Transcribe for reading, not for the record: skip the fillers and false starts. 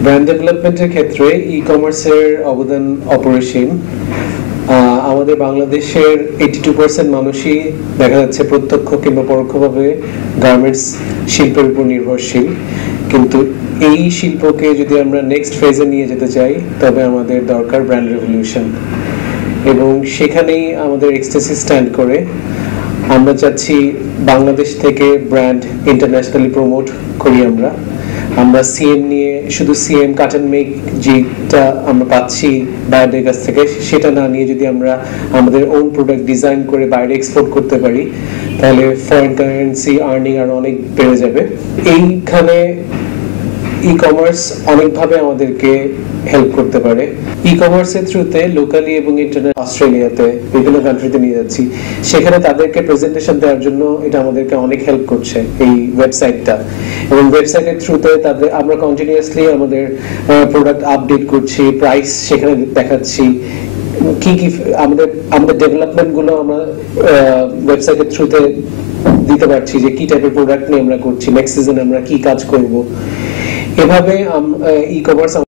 Brand ডেভেলপমেন্টের ক্ষেত্রে ই কমার্সের অবদান অপরিসীম। আমাদের বাংলাদেশের 82% মানুষই দেখা যাচ্ছে প্রত্যক্ষ কিংবা পরোক্ষভাবে গার্মেন্টস শিল্পের উপর নির্ভরশীল, কিন্তু এই শিল্পকে যদি আমরা নেক্সট ফেজে নিয়ে যেতে চাই তবে আমাদের দরকার ব্র্যান্ড রেভলিউশন, এবং সেখানেই আমাদের এক্সটেসি স্ট্যান্ড করে। আমরা চাচ্ছি বাংলাদেশ থেকে ব্র্যান্ড ইন্টারন্যাশনালি প্রমোট করি। আমরা সিএম নিয়ে শুধু সিএম কাট মেক যেটা আমরা পাচ্ছি বাইরের কাছ থেকে সেটা না নিয়ে যদি আমরা আমাদের ওন প্রোডাক্ট ডিজাইন করে বাইরে এক্সপোর্ট করতে পারি তাহলে ফরেন কারেন্সি আর্নিং আরো অনেক বেড়ে যাবে। এইখানে ই কমার্স অনেকভাবে আমাদেরকে হেল্প করতে পারে। ই কমার্সের থ্রুতে লোকালি এবং ইন্টারনেট অস্ট্রেলিয়াতে বিভিন্ন কান্ট্রিতে নিয়ে যাচ্ছি, সেখানে তাদেরকে প্রেজেন্টেশন দেওয়ার জন্য এটা আমাদেরকে অনেক হেল্প করছে এই ওয়েবসাইটটা, এবং ওয়েবসাইটের থ্রুতে তাদের আমরা কন্টিনিউয়াসলি আমাদের প্রোডাক্ট আপডেট করছি, প্রাইস সেখানে দেখাচ্ছি, কি কি আমাদের ডেভেলপমেন্ট গুলো আমরা ওয়েবসাইটের থ্রুতে দিতে পারছি যে কি টাইপের প্রোডাক্ট নিয়ে আমরা করছি, নেক্সট সিজনে আমরা কি কাজ করব। এভাবে ই কমার্স